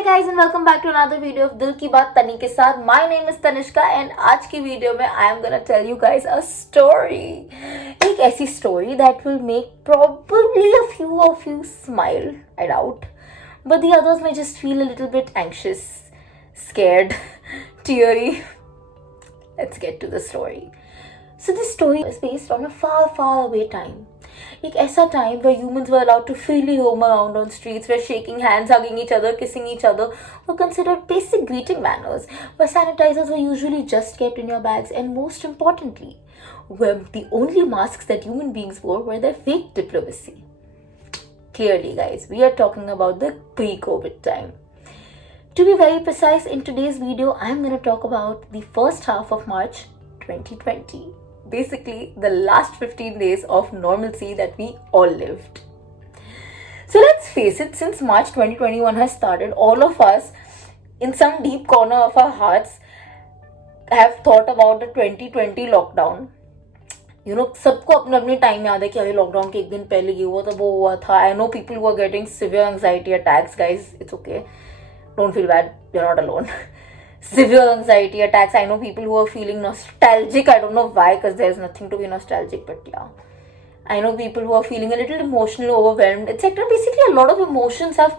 Hi guys and welcome back to another video of दिल की बात तनी के साथ. My name is Tanishka and आज की वीडियो में I am gonna tell you guys a story. एक ऐसी story that will make probably a few of you smile, I doubt, but the others may just feel a little bit anxious, scared, teary. Let's get to the story. So this story is based on a far away time. एक ऐसा time where humans were allowed to freely roam around on streets, where shaking hands, hugging each other, kissing each other were considered basic greeting manners, where sanitizers were usually just kept in your bags, and most importantly, where the only masks that human beings wore were their fake diplomacy. Clearly, guys, we are talking about the pre-COVID time. To be very precise, in today's video, I'm going to talk about the first half of March 2020. Basically, the last 15 days of normalcy that we all lived. So let's face it, since March 2021 has started, all of us, in some deep corner of our hearts, have thought about the 2020 lockdown. You know, सबको अपने अपने time याद है कि अरे lockdown के एक दिन पहले ये हुआ था वो हुआ था. I know people who are getting severe anxiety attacks, guys. It's okay. Don't feel bad. You're not alone. Severe anxiety attacks. I know people who are feeling nostalgic. I don't know why, because there's nothing to be nostalgic, but yeah. I know people who are feeling a little emotional, overwhelmed, etc. Basically, a lot of emotions have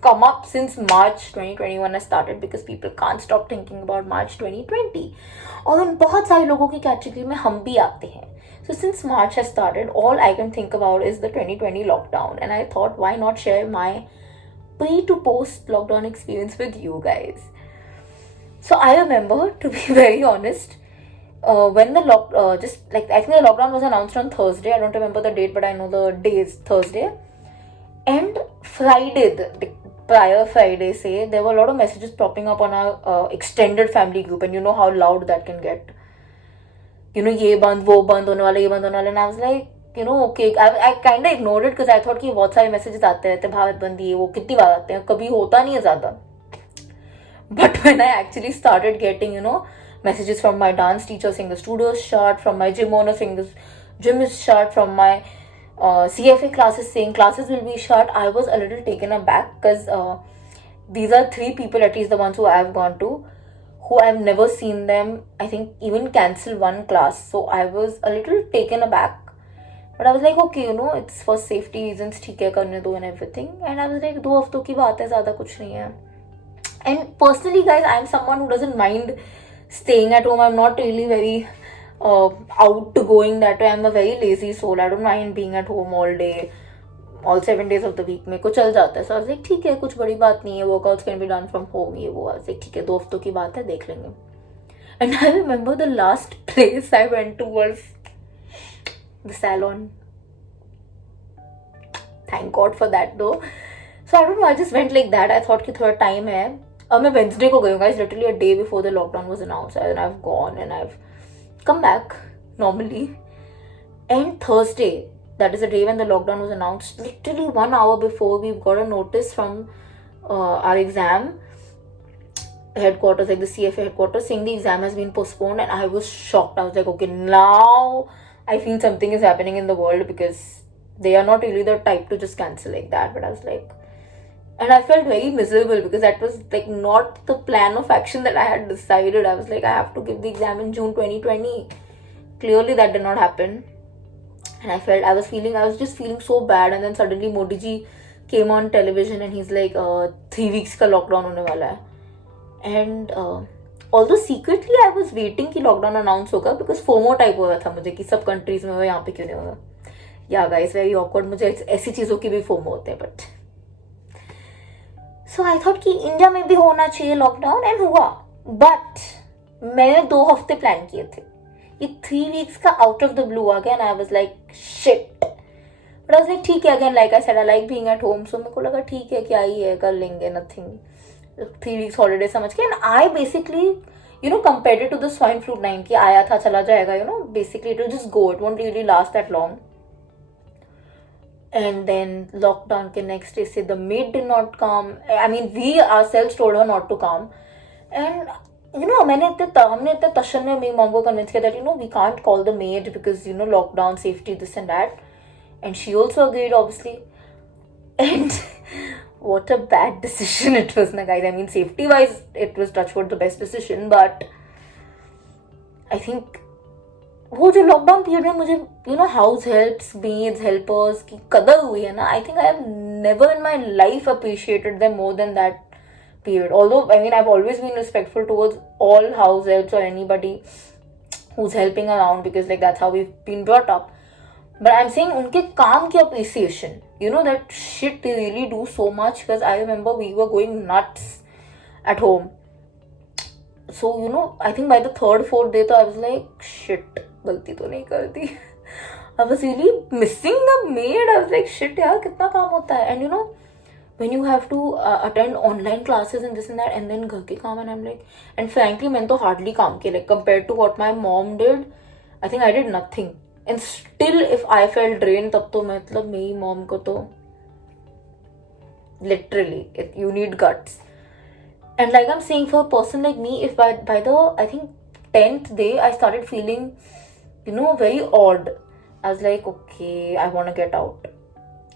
come up since March 2021 has started because people can't stop thinking about March 2020. और उन बहुत सारे लोगों की category में हम भी आते हैं. So since March has started, all I can think about is the 2020 lockdown, and I thought, why not share my pre to post lockdown experience with you guys. So I remember, to be very honest, when the I think the lockdown was announced on Thursday. I don't remember the date, but I know the day is Thursday. And Friday, the prior Friday, there were a lot of messages popping up on our extended family group, and you know how loud that can get. You know, ये बंद वो बंद होने वाला ये बंद होने वाला, and I was like, you know, okay, I kind of ignored it because I thought कि बहुत सारे messages आते रहते हैं, भारत बंद ये वो कितनी बार आते हैं, कभी होता नहीं है ज़्यादा. But when I actually started getting, you know, messages from my dance teacher saying the studio's shut, from my gym owner saying the gym is shut, from my CFA classes saying classes will be shut, I was a little taken aback because these are three people, at least the ones who I have gone to, who I've never seen them, I think, even cancel one class. So I was a little taken aback. But I was like, okay, you know, it's for safety reasons, ठीक है करने दो and everything. And I was like, 2 हफ्तों की बात है, ज़्यादा कुछ नहीं है. And personally, guys, I'm someone who doesn't mind staying at home. I'm not really very outgoing that way. I'm a very lazy soul. I don't mind being at home all day, all 7 days of the week. मेरे को चल जाता है. So I was like, ठीक है, कुछ बड़ी बात नहीं है. Workouts can be done from home. ये वो. I was like, ठीक है, 2 हफ्तों की बात है, देख लेंगे. And I remember the last place I went to was the salon. Thank God for that though. So I don't know, I just went like that. I thought कि थोड़ा time है. मैं Wednesday को गई हूँ, guys, literally a day before the lockdown was announced, and I've gone and I've come back normally. And Thursday, that is the day when the lockdown was announced, literally 1 hour before, we've got a notice from our exam headquarters, like the CFA headquarters, saying the exam has been postponed, and I was shocked. I was like, okay, now I feel something is happening in the world, because they are not really the type to just cancel like that. But I was like, and I felt very miserable because that was like not the plan of action that I had decided. I was like, I have to give the exam in June 2020. Clearly that did not happen. And I was just feeling so bad. And then suddenly Modi ji came on television and he's like, 3 weeks ka lockdown hone wala hai. And although secretly I was waiting कि lockdown announce होगा, because FOMO type हो रहा था मुझे कि सब countries में हो, यहाँ पे क्यों नहीं होगा. Yeah guys, very awkward. मुझे ऐसी चीज़ों की भी FOMO होते हैं, but so I thought कि इंडिया में भी होना चाहिए लॉकडाउन, एंड हुआ. बट मैंने 2 हफ्ते प्लान किए थे. ये 3 weeks का आउट ऑफ द ब्लू आ गया, and I was like shit. But I was like ठीक है, again like I said, I like being at home. So मेरे को लगा ठीक है, क्या ही है, कर लेंगे, नथिंग. 3 weeks हॉलीडे समझ के. And I basically, you know, compared to the swine flu 9 कि आया था चला जाएगा, you know, basically it will just go, it won't really last that long. And then lockdown के next day say the maid did not come. I mean, we ourselves told her not to come. And you know, हमने इतने तशन में मेरी mom को convince किया that, you know, we can't call the maid because, you know, lockdown, safety, this and that. And she also agreed, obviously. And what a bad decision it was, na guys. I mean, safety wise, it was touchwood the best decision, but I think वो जो lockdown period में मुझे house helps maids helpers की कदर हुई है ना, I think I have never in my life appreciated them more than that period. Although I mean I've always been respectful towards all house helps or anybody who's helping around, because like that's how we've been brought up. But I'm saying उनके काम की appreciation, that shit they really do so much, because I remember we were going nuts at home. So I think by the third fourth day I was like shit, गलती तो नहीं कर दी. I was really missing the maid. I was like shit यार कितना काम होता है. And when you have to attend online classes and this and that, and then घर के काम, and I'm like, and frankly मैंने तो hardly काम किया, like compared to what my mom did, I think I did nothing. And still if I felt drained, तब तो मतलब मेरी mom को तो literally you need guts. And like I'm saying, for a person like me, if by the I think 10th day I started feeling very odd, I was like okay, I want to get out.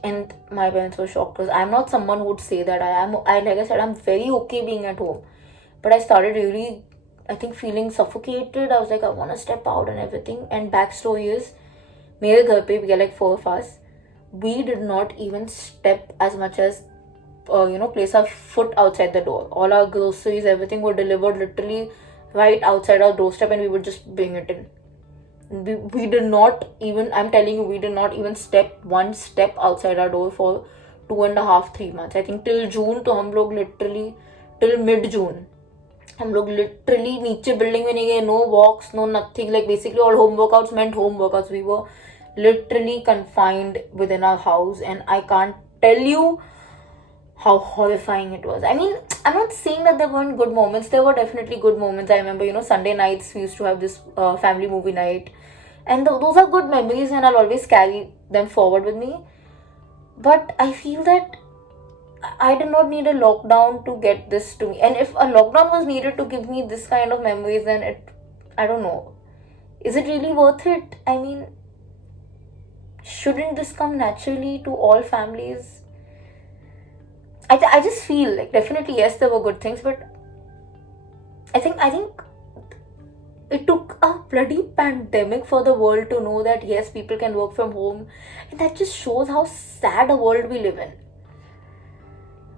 And my parents were shocked, because I'm not someone who would say that. Like I said, I'm very okay being at home. But I started really, I think, feeling suffocated. I was like, I want to step out and everything. And backstory is, मेरे घर पे we are like 4 of us. We did not even step as much as, place our foot outside the door. All our groceries, everything were delivered literally right outside our doorstep, and we would just bring it in. We did not even, I'm telling you, we did not even step one step outside our door for 2.5-3 months. I think till June, तो हम लोग literally till mid June, हम लोग literally नीचे building में नहीं गए, no walks, no nothing. Like basically all home workouts meant home workouts. We were literally confined within our house, and I can't tell you how horrifying it was. I mean, I'm not saying that there weren't good moments. There were definitely good moments. I remember, Sunday nights we used to have this family movie night, and those are good memories, and I'll always carry them forward with me. But I feel that I did not need a lockdown to get this to me. And if a lockdown was needed to give me this kind of memories, then I don't know. Is it really worth it? I mean, shouldn't this come naturally to all families? I just feel like definitely yes, there were good things, but I think it took a bloody pandemic for the world to know that yes, people can work from home, and that just shows how sad a world we live in.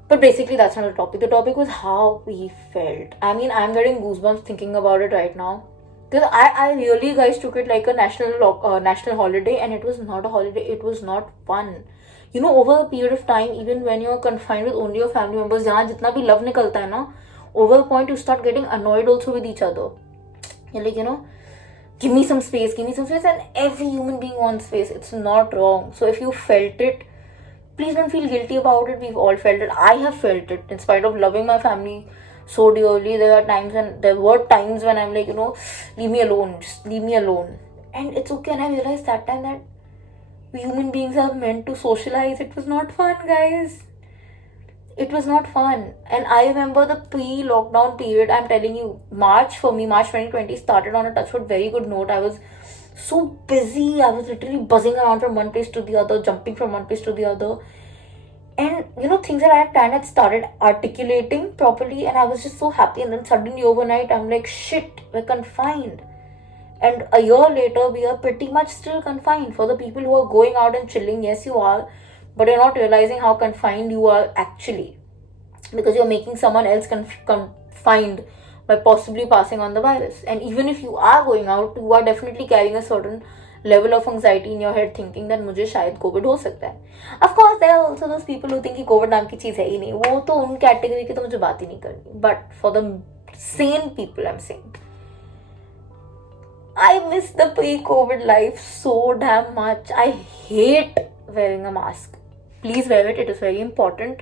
But basically that's not the topic. The topic was how we felt. I mean, I'm getting goosebumps thinking about it right now, because I really, guys, took it like a national holiday, and it was not a holiday. It was not fun. Over a period of time, even when you're confined with only your family members, जहाँ जितना भी love निकलता है ना, over a point you start getting annoyed also with each other. You're like, give me some space, and every human being wants space. It's not wrong. So if you felt it, please don't feel guilty about it. We've all felt it. I have felt it. In spite of loving my family so dearly, there were times when I'm like, leave me alone, just leave me alone. And it's okay. And I realized that time that we human beings are meant to socialize. It was not fun, guys. It was not fun. And I remember the pre-lockdown period. I'm telling you, March 2020 started on a touchwood very good note. I was so busy. I was literally buzzing around from one place to the other, jumping from one place to the other. And things that I had planned had started articulating properly, and I was just so happy. And then suddenly overnight, I'm like, shit, we're confined. And a year later, we are pretty much still confined. For the people who are going out and chilling, yes, you are, but you're not realizing how confined you are actually, because you're making someone else confined by possibly passing on the virus. And even if you are going out, you are definitely carrying a certain level of anxiety in your head, thinking that मुझे शायद COVID हो सकता है. Of course, there are also those people who think कि COVID नाम की चीज़ है ही नहीं. वो तो उन कैटेगरी की तो मुझे बात ही नहीं करनी. But for the sane people, I'm saying, I miss the pre-COVID life so damn much. I hate wearing a mask. Please wear it. It is very important.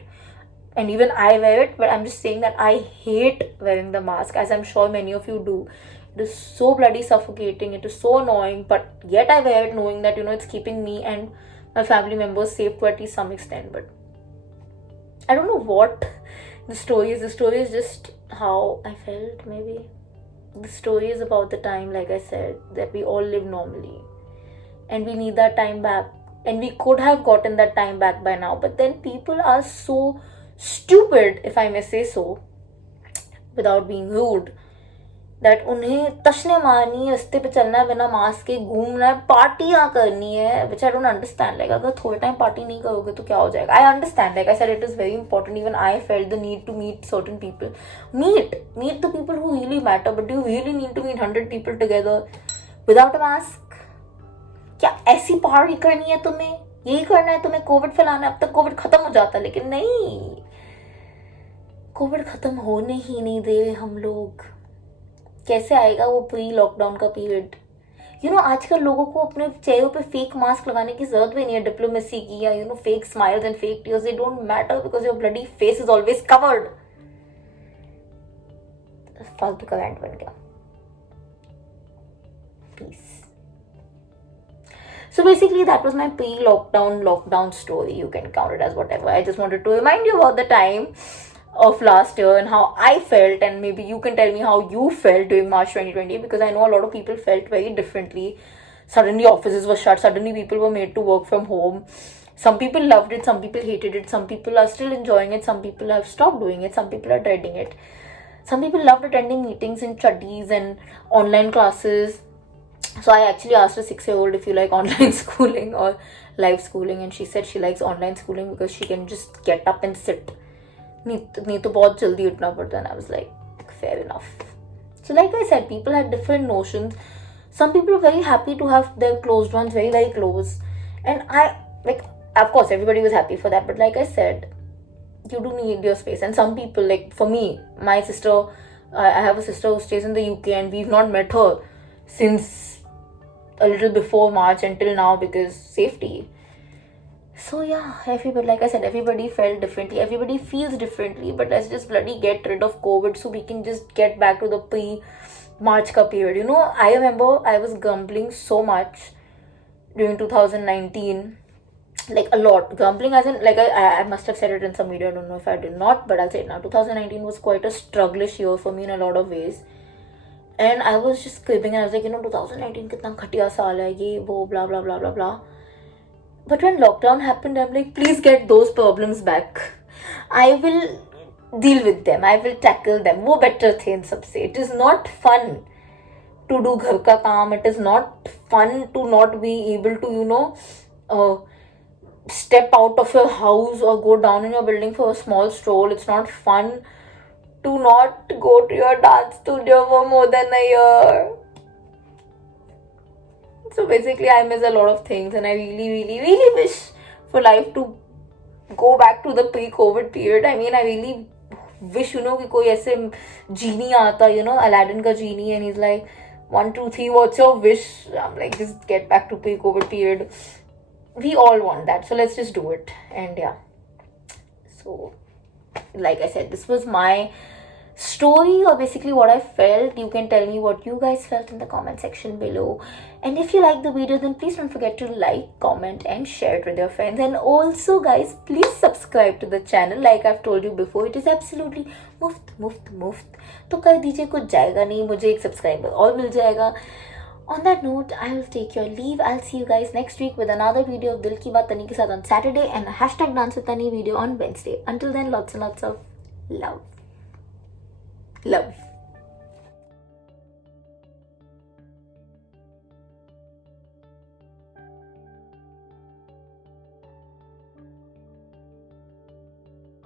And even I wear it. But I'm just saying that I hate wearing the mask, as I'm sure many of you do. It is so bloody suffocating. It is so annoying. But yet I wear it knowing that, it's keeping me and my family members safe to at least some extent. But I don't know what the story is. The story is just how I felt, maybe. The story is about the time, like I said, that we all live normally. And we need that time back. And we could have gotten that time back by now. But then people are so stupid, if I may say so, without being rude, that उन्हें तशने मारनी है, रस्ते पे चलना है बिना mask के, घूमना है, पार्टियाँ करनी है, which I don't understand. Like अगर थोड़े टाइम पार्टी नहीं करोगे तो क्या हो जाएगा? I understand. Like I said, it is very important. Even I felt the need to meet certain people. Meet the people who really matter. But do you really need to meet 100 people together without a mask? क्या ऐसी party करनी है तुम्हें? यही करना है तुम्हें? Covid फैलाना है? अब तक कोविड खत्म हो जाता, लेकिन नहीं, कोविड खत्म होने ही नहीं दे रहे हम लोग. कैसे आएगा वो प्री लॉकडाउन का पीरियड? आजकल लोगों को अपने चेहरों पे फेक मास्क लगाने की जरूरत भी नहीं है डिप्लोमेसी की, या fake smiles and fake tears, they don't matter because your bloody face is always covered. फालतू का रैंट बन गया. Piece. So basically that was my lockdown story. You can count it as whatever. I just wanted to remind you about the time of last year and how I felt, and maybe you can tell me how you felt during March 2020, because I know a lot of people felt very differently. Suddenly offices were shut, suddenly people were made to work from home. Some people loved it, some people hated it, some people are still enjoying it, some people have stopped doing it, some people are dreading it. Some people loved attending meetings in chuddies and online classes. So I actually asked a 6-year-old if you like online schooling or live schooling, and she said she likes online schooling because she can just get up and sit. नहीं तो बहुत जल्दी उठना पड़ता है. And I was like, fair enough. So like I said, people had different notions. Some people are very happy to have their closed ones very, very close. And of course, everybody was happy for that. But like I said, you do need your space. And some people, like for me, my sister, I have a sister who stays in the UK, and we've not met her since a little before March until now because safety. So yeah, everybody, like I said, everybody felt differently, everybody feels differently, but let's just bloody get rid of COVID so we can just get back to the pre-March ka period. I remember I was grumbling so much during 2019, like a lot. Grumbling as in, like I must have said it in some video, I don't know if I did not, but I'll say it now. 2019 was quite a strugglish year for me in a lot of ways. And I was just cribbing, and I was like, 2019 kitna khatiya saal hai, ye, wo, blah, blah, blah, blah, blah. But when lockdown happened, I'm like, please get those problems back. I will deal with them. I will tackle them. वो better थे इन सबसे. It is not fun to do घर का काम. It is not fun to not be able to, step out of your house or go down in your building for a small stroll. It's not fun to not go to your dance studio for more than a year. So basically, I miss a lot of things, and I really, really, really wish for life to go back to the pre-COVID period. I mean, I really wish, कि कोई ऐसे genie आता, Aladdin का genie, and he's like, 1, 2, 3, what's your wish? I'm like, just get back to pre-COVID period. We all want that, so let's just do it. And yeah, so like I said, this was my story, or basically what I felt. You can tell me what you guys felt in the comment section below. And if you like the video, then please don't forget to like, comment and share it with your friends. And also guys, please subscribe to the channel. Like I've told you before, it is absolutely muft. तो कर दीजिए, कुछ जाएगा नहीं, मुझे एक subscriber और मिल जाएगा. On that note, I will take your leave. I'll see you guys next week with another video of Dil Ki Baat Tani ke Saath on Saturday, and a #Dance with Tani video on Wednesday. Until then, lots and lots of love.